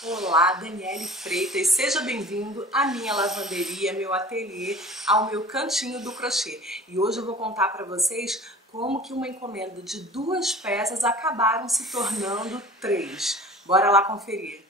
Olá, Daniele Freitas, seja bem-vindo à minha lavanderia, meu ateliê, ao meu cantinho do crochê. E hoje eu vou contar para vocês como que uma encomenda de 2 peças acabaram se tornando 3. Bora lá conferir.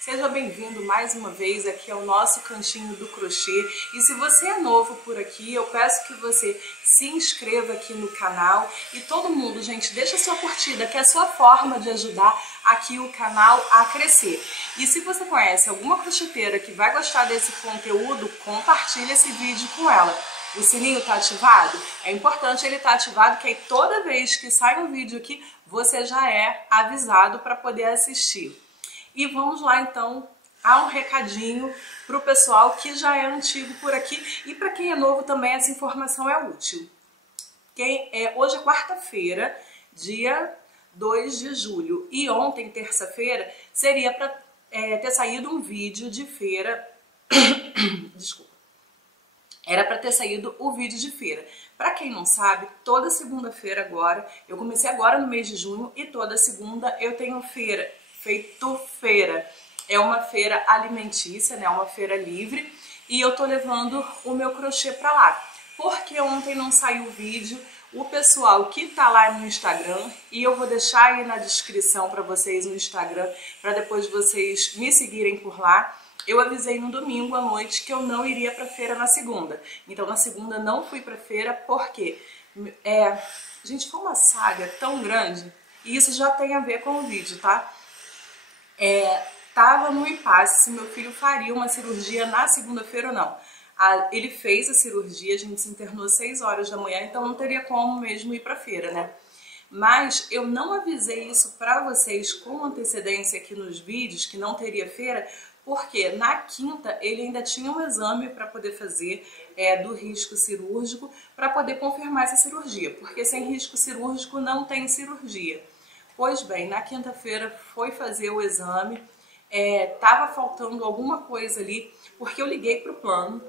Seja bem-vindo mais uma vez aqui ao nosso cantinho do crochê. E se você é novo por aqui, eu peço que você se inscreva aqui no canal. E todo mundo, gente, deixa sua curtida, que é a sua forma de ajudar aqui o canal a crescer. E se você conhece alguma crocheteira que vai gostar desse conteúdo, compartilhe esse vídeo com ela. O sininho tá ativado? É importante ele estar ativado, que aí toda vez que sai um vídeo aqui, você já é avisado para poder assistir. E vamos lá então a um recadinho para o pessoal que já é antigo por aqui e para quem é novo também essa informação é útil. Hoje é quarta-feira, dia 2 de julho, e ontem, terça-feira, seria para ter saído um vídeo de feira. Desculpa. Era para ter saído o vídeo de feira. Para quem não sabe, toda segunda-feira agora, eu comecei agora no mês de junho e toda segunda eu tenho feira. Feira. É uma feira alimentícia, né? Uma feira livre, e eu tô levando o meu crochê pra lá. Porque ontem não saiu o vídeo, o pessoal que tá lá no Instagram, e eu vou deixar aí na descrição para vocês no Instagram, para depois vocês me seguirem por lá. Eu avisei no domingo à noite que eu não iria pra feira na segunda. Então na segunda não fui pra feira porque gente, foi uma saga tão grande, e isso já tem a ver com o vídeo, tá? Tava no impasse se meu filho faria uma cirurgia na segunda-feira ou não. Ele fez a cirurgia, a gente se internou às 6 horas da manhã, então não teria como mesmo ir pra feira, né? Mas eu não avisei isso pra vocês com antecedência aqui nos vídeos, que não teria feira, porque na quinta ele ainda tinha um exame para poder fazer do risco cirúrgico, para poder confirmar essa cirurgia, porque sem risco cirúrgico não tem cirurgia. Pois bem, na quinta-feira foi fazer o exame, tava faltando alguma coisa ali, porque eu liguei para o plano,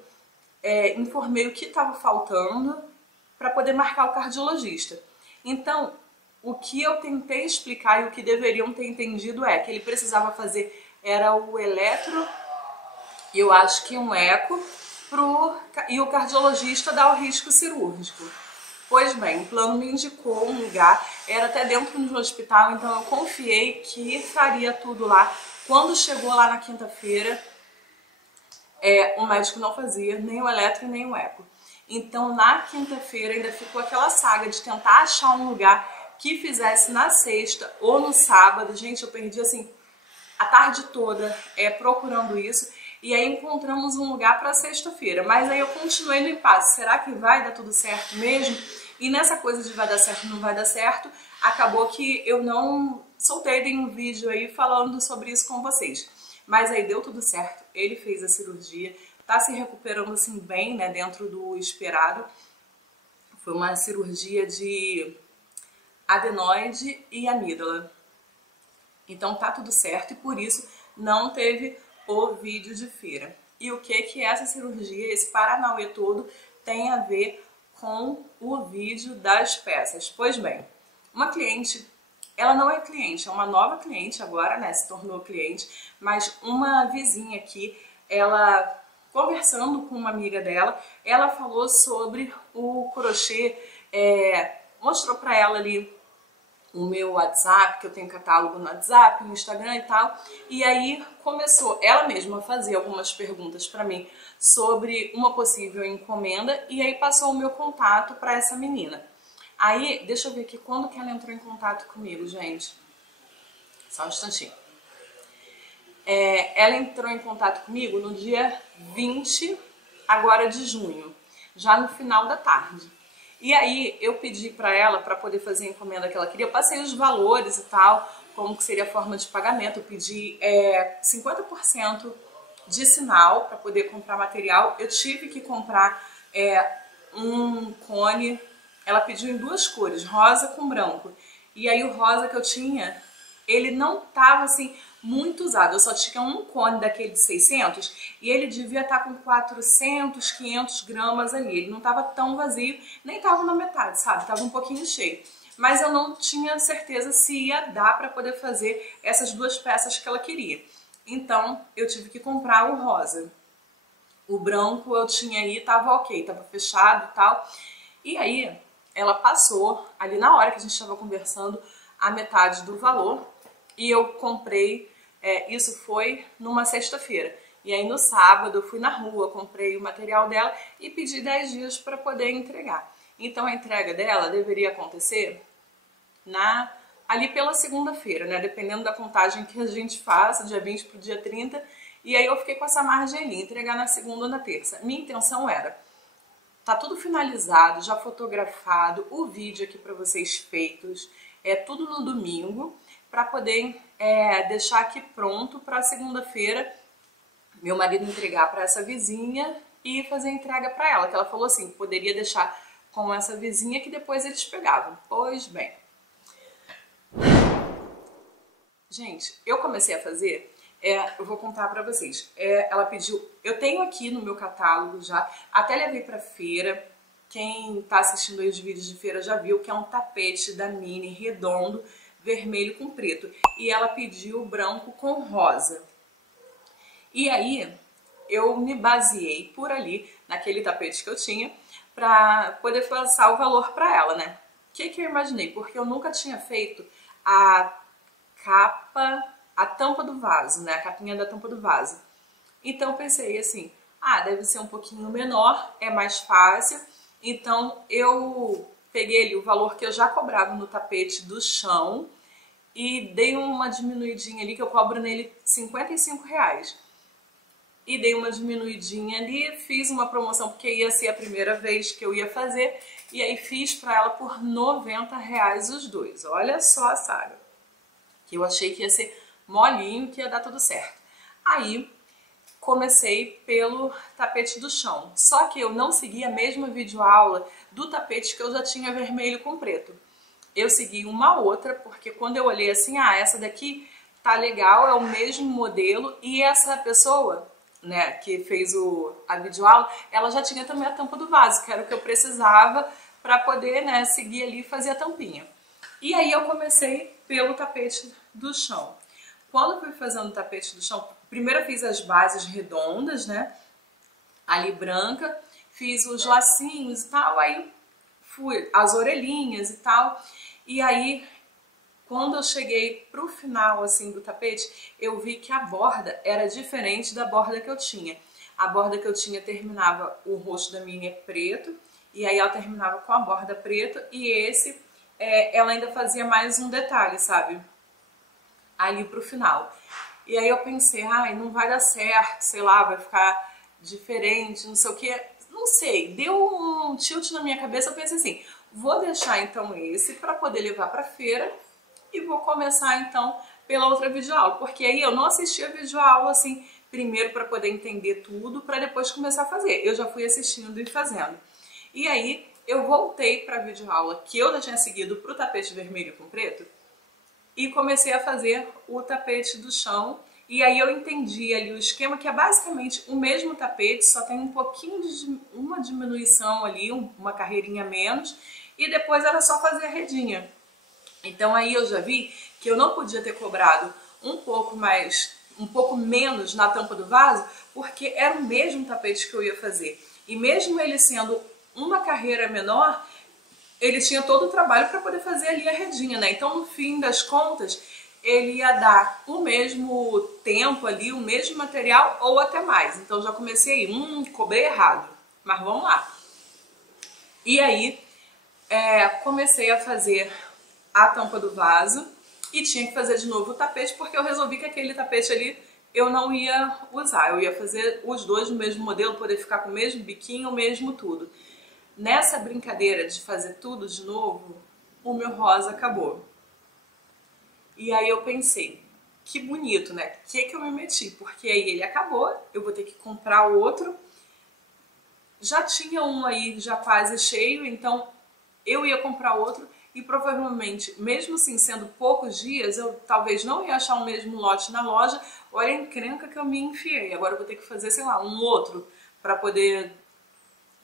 informei o que estava faltando para poder marcar o cardiologista. Então, o que eu tentei explicar e o que deveriam ter entendido é que ele precisava fazer, era o eletro, e eu acho que um eco, e o cardiologista dá o risco cirúrgico. Pois bem, o plano me indicou um lugar, era até dentro do hospital, então eu confiei que faria tudo lá. Quando chegou lá na quinta-feira, o médico não fazia nem o eletro nem o eco. Então na quinta-feira ainda ficou aquela saga de tentar achar um lugar que fizesse na sexta ou no sábado. Gente, eu perdi assim a tarde toda procurando isso. E aí encontramos um lugar para sexta-feira, mas aí eu continuei no impasse. Será que vai dar tudo certo mesmo? E nessa coisa de vai dar certo, não vai dar certo, acabou que eu não soltei nenhum vídeo aí falando sobre isso com vocês. Mas aí deu tudo certo, ele fez a cirurgia, tá se recuperando assim bem, né, dentro do esperado. Foi uma cirurgia de adenoide e amígdala. Então tá tudo certo e por isso não teve o vídeo de feira. E o que essa cirurgia, esse paranauê todo, tem a ver com o vídeo das peças? Pois bem, uma cliente, ela não é cliente, é uma nova cliente agora, né, se tornou cliente, mas uma vizinha aqui, ela conversando com uma amiga dela, ela falou sobre o crochê, mostrou pra ela ali o meu WhatsApp, que eu tenho catálogo no WhatsApp, no Instagram e tal, e aí começou ela mesma a fazer algumas perguntas para mim sobre uma possível encomenda, e aí passou o meu contato para essa menina. Aí, deixa eu ver aqui quando que ela entrou em contato comigo, gente. Só um instantinho. Ela entrou em contato comigo no dia 20 agora de junho, já no final da tarde. E aí eu pedi para ela, para poder fazer a encomenda que ela queria, eu passei os valores e tal, como que seria a forma de pagamento, eu pedi 50% de sinal para poder comprar material. Eu tive que comprar um cone, ela pediu em 2 cores, rosa com branco. E aí o rosa que eu tinha, ele não tava assim muito usado, eu só tinha um cone daquele de 600 e ele devia estar com 400, 500 gramas ali, ele não tava tão vazio, nem tava na metade, sabe, tava um pouquinho cheio. Mas eu não tinha certeza se ia dar para poder fazer essas duas peças que ela queria. Então eu tive que comprar o rosa. O branco eu tinha aí, tava ok, tava fechado e tal. E aí ela passou ali na hora que a gente estava conversando a metade do valor e eu comprei, isso foi numa sexta-feira. E aí no sábado eu fui na rua, comprei o material dela e pedi 10 dias para poder entregar. Então a entrega dela deveria acontecer ali pela segunda-feira, né? Dependendo da contagem que a gente faça, dia 20 para o dia 30. E aí eu fiquei com essa margem ali, entregar na segunda ou na terça. Minha intenção era, tá tudo finalizado, já fotografado, o vídeo aqui para vocês feitos, tudo no domingo, para poder deixar aqui pronto para segunda-feira meu marido entregar para essa vizinha e fazer a entrega para ela, que ela falou assim, poderia deixar com essa vizinha que depois eles pegavam. Pois bem. Gente, eu comecei a fazer, eu vou contar pra vocês, ela pediu, eu tenho aqui no meu catálogo já, até levei pra feira, quem tá assistindo aí os vídeos de feira já viu que é um tapete da Mini redondo, vermelho com preto, e ela pediu branco com rosa. E aí, eu me baseei por ali, naquele tapete que eu tinha, pra poder passar o valor pra ela, né? O que eu imaginei? Porque eu nunca tinha feito a capa, a tampa do vaso, né? A capinha da tampa do vaso. Então eu pensei assim, deve ser um pouquinho menor, é mais fácil. Então eu peguei ali o valor que eu já cobrava no tapete do chão e dei uma diminuidinha ali, que eu cobro nele R$55. E dei uma diminuidinha ali, fiz uma promoção porque ia ser a primeira vez que eu ia fazer. E aí fiz pra ela por R$90 os dois. Olha só a saga. Que eu achei que ia ser molinho, que ia dar tudo certo. Aí comecei pelo tapete do chão. Só que eu não segui a mesma videoaula do tapete que eu já tinha vermelho com preto. Eu segui uma outra, porque quando eu olhei assim, essa daqui tá legal, é o mesmo modelo, e essa pessoa, né, que fez a videoaula, ela já tinha também a tampa do vaso, que era o que eu precisava para poder, né, seguir ali e fazer a tampinha. E aí eu comecei pelo tapete do chão. Quando eu fui fazendo o tapete do chão, primeiro eu fiz as bases redondas, né, ali branca, fiz os lacinhos e tal, aí fui as orelhinhas e tal, e aí quando eu cheguei pro final assim do tapete, eu vi que a borda era diferente da borda que eu tinha. A borda que eu tinha terminava, o rosto da minha preto, e aí ela terminava com a borda preta, e esse, ela ainda fazia mais um detalhe, sabe? Ali pro final. E aí eu pensei, não vai dar certo, sei lá, vai ficar diferente, não sei o que. Não sei, deu um tilt na minha cabeça, eu pensei assim, vou deixar então esse para poder levar pra feira e vou começar então pela outra videoaula, porque aí eu não assisti a videoaula assim, primeiro para poder entender tudo, para depois começar a fazer. Eu já fui assistindo e fazendo. E aí eu voltei para a videoaula que eu já tinha seguido pro tapete vermelho com preto e comecei a fazer o tapete do chão. E aí eu entendi ali o esquema, que é basicamente o mesmo tapete, só tem um pouquinho de uma diminuição ali, uma carreirinha menos, e depois era só fazer a redinha. Então aí eu já vi que eu não podia ter cobrado um pouco menos na tampa do vaso, porque era o mesmo tapete que eu ia fazer. E mesmo ele sendo uma carreira menor, ele tinha todo o trabalho para poder fazer ali a redinha, né? Então no fim das contas, ele ia dar o mesmo tempo ali, o mesmo material ou até mais. Então já comecei aí, cobrei errado, mas vamos lá. E aí comecei a fazer a tampa do vaso e tinha que fazer de novo o tapete, porque eu resolvi que aquele tapete ali eu não ia usar, eu ia fazer os dois no mesmo modelo, poder ficar com o mesmo biquinho, o mesmo tudo. Nessa brincadeira de fazer tudo de novo, o meu rosa acabou. E aí eu pensei, que bonito, né? Que eu me meti? Porque aí ele acabou, eu vou ter que comprar outro. Já tinha um aí já quase cheio, então eu ia comprar outro e provavelmente, mesmo assim sendo poucos dias, eu talvez não ia achar o mesmo lote na loja. Olha a encrenca que eu me enfiei. Agora eu vou ter que fazer, sei lá, um outro para poder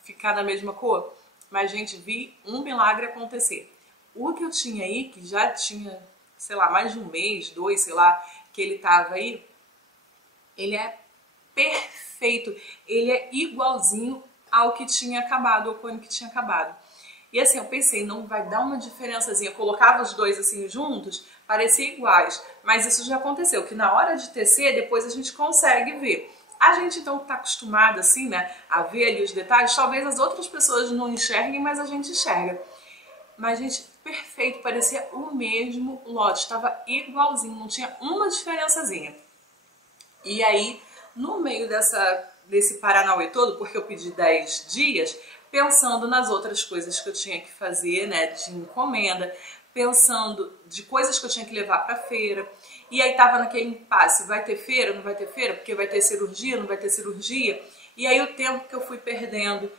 ficar da mesma cor. Mas, gente, vi um milagre acontecer. O que eu tinha aí, que já tinha, sei lá, mais de um mês, 2, sei lá, que ele tava aí, ele é perfeito. Ele é igualzinho ao que tinha acabado, ao cone que tinha acabado. E assim, eu pensei, não vai dar uma diferençazinha. Eu colocava os dois assim juntos, parecia iguais. Mas isso já aconteceu, que na hora de tecer, depois a gente consegue ver. A gente então tá acostumado assim, né, a ver ali os detalhes, talvez as outras pessoas não enxerguem, mas a gente enxerga. Mas, gente, perfeito, parecia o mesmo lote, estava igualzinho, não tinha uma diferençazinha. E aí, no meio desse Paranauê todo, porque eu pedi 10 dias, pensando nas outras coisas que eu tinha que fazer, né, de encomenda, pensando de coisas que eu tinha que levar para feira. E aí tava naquele impasse, vai ter feira, não vai ter feira, porque vai ter cirurgia, não vai ter cirurgia. E aí o tempo que eu fui perdendo,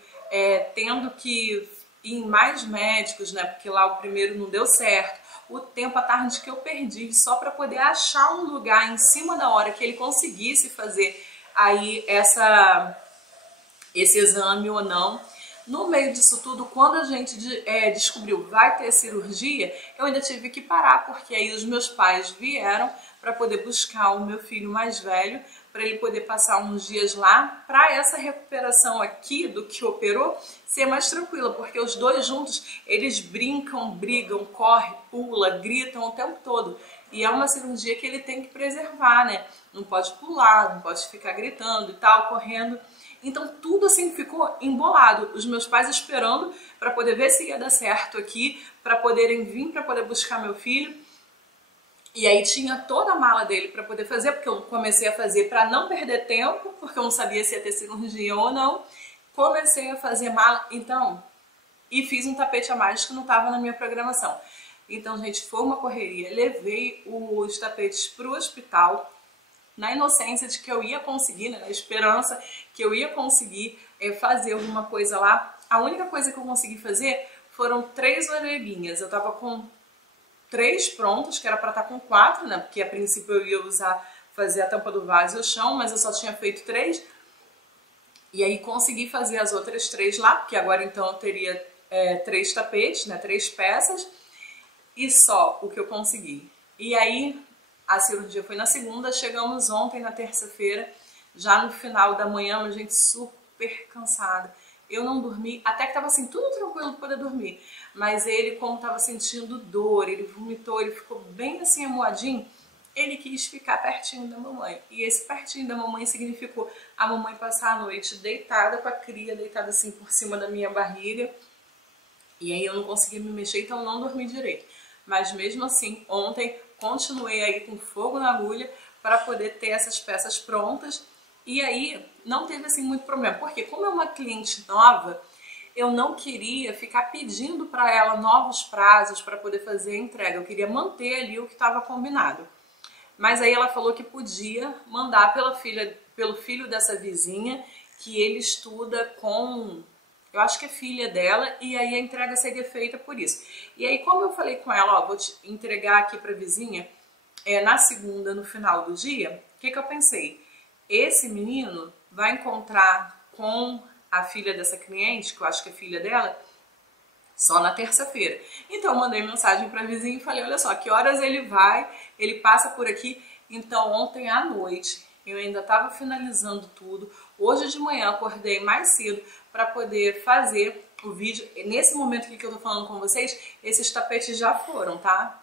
tendo que ir em mais médicos, né, porque lá o primeiro não deu certo. O tempo, a tarde que eu perdi só para poder achar um lugar em cima da hora que ele conseguisse fazer aí esse exame ou não. No meio disso tudo, quando a gente descobriu vai ter cirurgia, eu ainda tive que parar, porque aí os meus pais vieram para poder buscar o meu filho mais velho, para ele poder passar uns dias lá, para essa recuperação aqui do que operou ser mais tranquila, porque os dois juntos, eles brincam, brigam, correm, pula, gritam o tempo todo. E é uma cirurgia que ele tem que preservar, né? Não pode pular, não pode ficar gritando e tal, correndo. Então tudo assim ficou embolado. Os meus pais esperando para poder ver se ia dar certo aqui, para poderem vir para poder buscar meu filho. E aí tinha toda a mala dele para poder fazer, porque eu comecei a fazer para não perder tempo, porque eu não sabia se ia ter cirurgia ou não. Comecei a fazer mala, então, e fiz um tapete a mais que não estava na minha programação. Então, gente, foi uma correria. Levei os tapetes para o hospital, na inocência de que eu ia conseguir, né, na esperança que eu ia conseguir fazer alguma coisa lá. A única coisa que eu consegui fazer foram 3 orelhinhas. Eu tava com 3 prontas, que era para estar com 4, né, porque a princípio eu ia fazer a tampa do vaso e o chão, mas eu só tinha feito 3. E aí consegui fazer as outras 3 lá, porque agora então eu teria 3 tapetes, né, 3 peças, e só o que eu consegui. E aí a cirurgia foi na segunda, chegamos ontem na terça-feira, já no final da manhã, mas gente super cansada. Eu não dormi, até que estava assim, tudo tranquilo para poder dormir. Mas ele, como estava sentindo dor, ele vomitou, ele ficou bem assim amuadinho, ele quis ficar pertinho da mamãe. E esse pertinho da mamãe significou a mamãe passar a noite deitada com a cria, deitada assim por cima da minha barriga. E aí eu não conseguia me mexer, então não dormi direito. Mas mesmo assim, ontem continuei aí com fogo na agulha para poder ter essas peças prontas. E aí não teve assim muito problema, porque como é uma cliente nova, eu não queria ficar pedindo para ela novos prazos para poder fazer a entrega. Eu queria manter ali o que estava combinado. Mas aí ela falou que podia mandar pelo filho dessa vizinha, que ele estuda com, eu acho que é filha dela, e aí a entrega seria feita por isso. E aí como eu falei com ela, ó, vou te entregar aqui para a vizinha na segunda, no final do dia, o que eu pensei? Esse menino vai encontrar com a filha dessa cliente, que eu acho que é filha dela, só na terça-feira. Então eu mandei mensagem para a vizinha e falei, olha só, que horas ele vai, ele passa por aqui. Então ontem à noite eu ainda estava finalizando tudo. Hoje de manhã acordei mais cedo para poder fazer o vídeo. Nesse momento que eu tô falando com vocês, esses tapetes já foram, tá?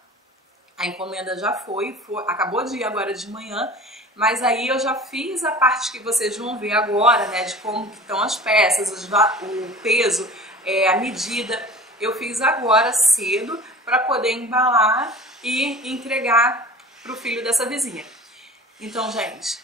A encomenda já foi, acabou de ir agora de manhã. Mas aí eu já fiz a parte que vocês vão ver agora, né? De como que estão as peças, o peso, a medida. Eu fiz agora cedo para poder embalar e entregar pro filho dessa vizinha. Então, gente,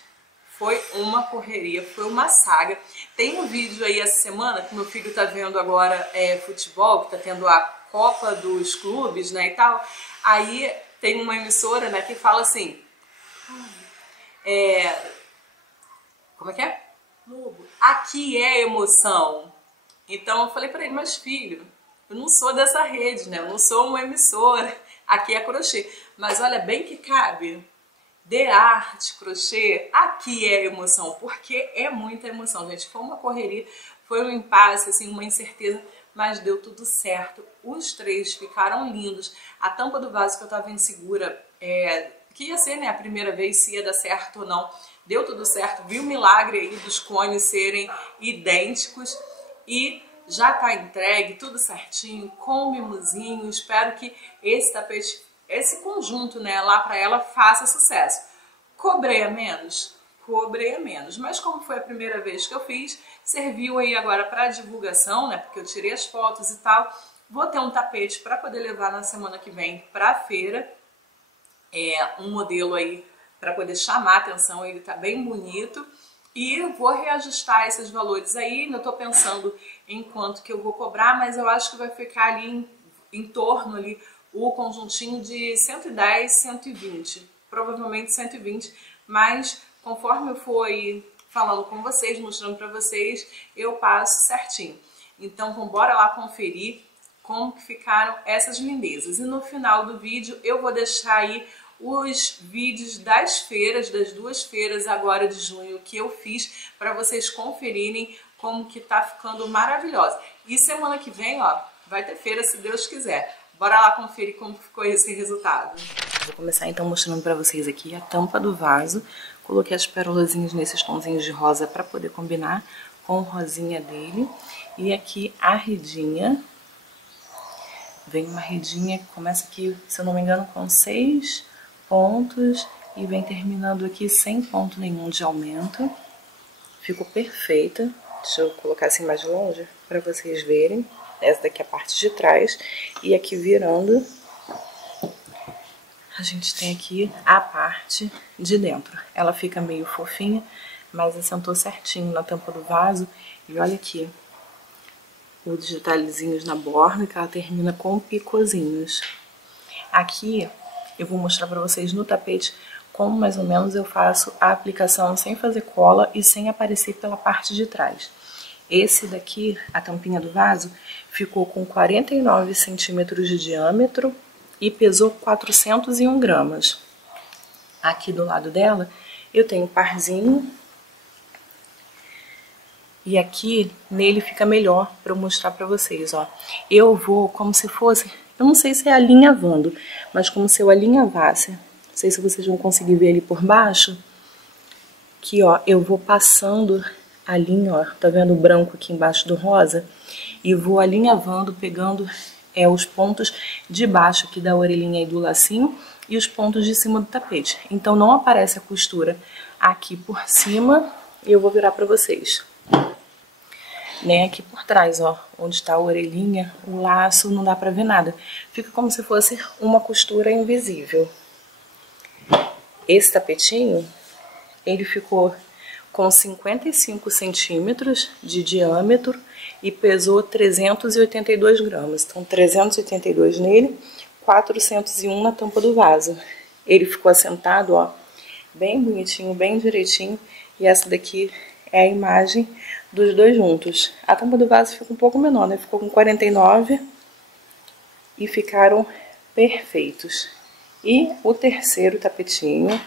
foi uma correria, foi uma saga. Tem um vídeo aí essa semana que meu filho tá vendo agora futebol, que tá tendo a Copa dos Clubes, né, e tal. Aí tem uma emissora, né, que fala assim, como é que é? Aqui é emoção. Então eu falei pra ele, mas filho, Eu não sou dessa rede, né? Eu não sou uma emissora. Aqui é crochê. Mas olha bem que cabe. De arte, crochê, aqui é emoção, porque é muita emoção, gente. Foi uma correria, foi um impasse, assim, uma incerteza, mas deu tudo certo. Os três ficaram lindos. A tampa do vaso que eu tava insegura, que ia ser, né, a primeira vez, se ia dar certo ou não, deu tudo certo. Vi o milagre aí dos cones serem idênticos e já tá entregue, tudo certinho, com mimosinho. Espero que esse tapete, esse conjunto, né, lá pra ela faça sucesso. Cobrei a menos? Cobrei a menos, mas como foi a primeira vez que eu fiz, serviu aí agora para divulgação, né, porque eu tirei as fotos e tal. Vou ter um tapete para poder levar na semana que vem para a feira, um modelo aí para poder chamar a atenção, ele tá bem bonito. E eu vou reajustar esses valores aí, ainda tô pensando em quanto que eu vou cobrar, mas eu acho que vai ficar ali em torno ali o conjuntinho de 110, 120, provavelmente 120, mas conforme eu for aí falando com vocês, mostrando para vocês, eu passo certinho. Então vamos bora lá conferir como que ficaram essas lindezas. E no final do vídeo eu vou deixar aí os vídeos das feiras, das duas feiras agora de junho que eu fiz, para vocês conferirem como que tá ficando maravilhosa. E semana que vem, ó, vai ter feira se Deus quiser. Bora lá conferir como ficou esse resultado. Vou começar então mostrando para vocês aqui a tampa do vaso. Coloquei as perolazinhas nesses tonzinhos de rosa para poder combinar com o rosinha dele. E aqui a redinha. Vem uma redinha que começa aqui, se eu não me engano, com 6 pontos e vem terminando aqui sem ponto nenhum de aumento. Ficou perfeita. Deixa eu colocar assim mais longe para vocês verem. Essa daqui é a parte de trás. E aqui virando, a gente tem aqui a parte de dentro. Ela fica meio fofinha, mas assentou certinho na tampa do vaso. E olha aqui os detalhezinhos na borda, que ela termina com picozinhos. Aqui eu vou mostrar para vocês no tapete como mais ou menos eu faço a aplicação sem fazer cola e sem aparecer pela parte de trás. Esse daqui, a tampinha do vaso, ficou com 49 centímetros de diâmetro e pesou 401 gramas. Aqui do lado dela eu tenho um parzinho. E aqui nele fica melhor para eu mostrar para vocês, ó. Eu vou como se fosse, eu não sei se é alinhavando, mas como se eu alinhavasse. Não sei se vocês vão conseguir ver ali por baixo. Aqui, ó, eu vou passando a linha, ó, tá vendo o branco aqui embaixo do rosa? E vou alinhavando, pegando os pontos de baixo aqui da orelhinha e do lacinho e os pontos de cima do tapete. Então não aparece a costura aqui por cima e eu vou virar para vocês. Nem aqui por trás, ó, onde está a orelhinha, o laço, não dá pra ver nada. Fica como se fosse uma costura invisível. Esse tapetinho, ele ficou com 55 centímetros de diâmetro e pesou 382 gramas. Então, 382 nele, 401 na tampa do vaso. Ele ficou assentado, ó, bem bonitinho, bem direitinho. E essa daqui é a imagem dos dois juntos. A tampa do vaso fica um pouco menor, né? Ficou com 49 e ficaram perfeitos. E o terceiro tapetinho,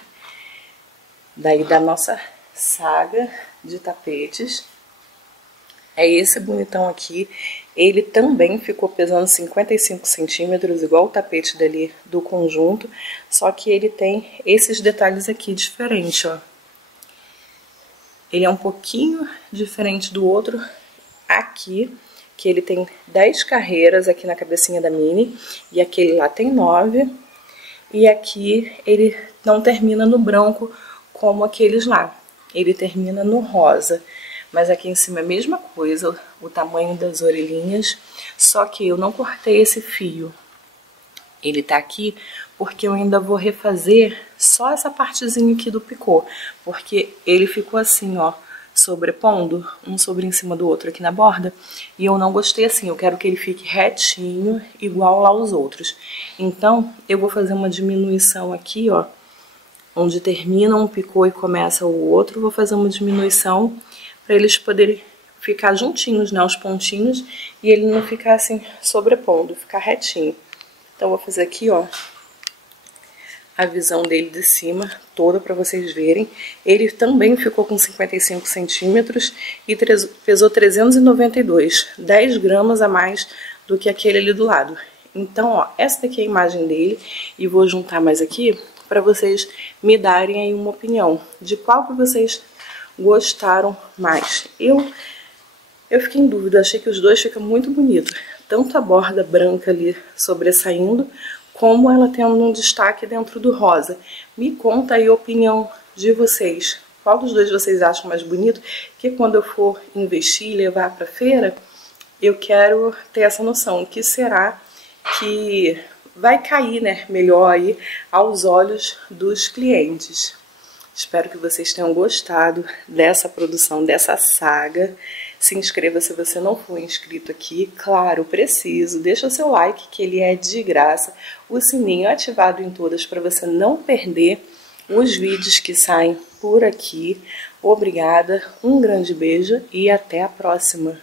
daí da nossa saga de tapetes, é esse bonitão aqui. Ele também ficou pesando 55 centímetros, igual o tapete dali do conjunto, só que ele tem esses detalhes aqui diferentes, ó. Ele é um pouquinho diferente do outro aqui, que ele tem 10 carreiras aqui na cabecinha da Mini, e aquele lá tem 9, e aqui ele não termina no branco como aqueles lá, ele termina no rosa, mas aqui em cima é a mesma coisa, o tamanho das orelhinhas, só que eu não cortei esse fio. Ele tá aqui porque eu ainda vou refazer só essa partezinha aqui do picô, porque ele ficou assim, ó, sobrepondo, um sobre em cima do outro aqui na borda, e eu não gostei assim, eu quero que ele fique retinho, igual lá os outros. Então, eu vou fazer uma diminuição aqui, ó, onde termina um picô e começa o outro, vou fazer uma diminuição para eles poderem ficar juntinhos, né, os pontinhos, e ele não ficar assim sobrepondo, ficar retinho. Então vou fazer aqui, ó, a visão dele de cima toda para vocês verem. Ele também ficou com 55 centímetros e pesou 392, 10 gramas a mais do que aquele ali do lado. Então, ó, essa daqui é a imagem dele e vou juntar mais aqui para vocês me darem aí uma opinião de qual que vocês gostaram mais. Eu fiquei em dúvida, achei que os dois ficam muito bonitos. Tanto a borda branca ali sobressaindo, como ela tendo um destaque dentro do rosa. Me conta aí a opinião de vocês. Qual dos dois vocês acham mais bonito? Que quando eu for investir e levar para feira, eu quero ter essa noção. O que será que vai cair, né, melhor aí aos olhos dos clientes? Espero que vocês tenham gostado dessa produção, dessa saga. Se inscreva se você não for inscrito aqui. Claro, preciso. Deixa o seu like, que ele é de graça. O sininho ativado em todas para você não perder os vídeos que saem por aqui. Obrigada, um grande beijo e até a próxima.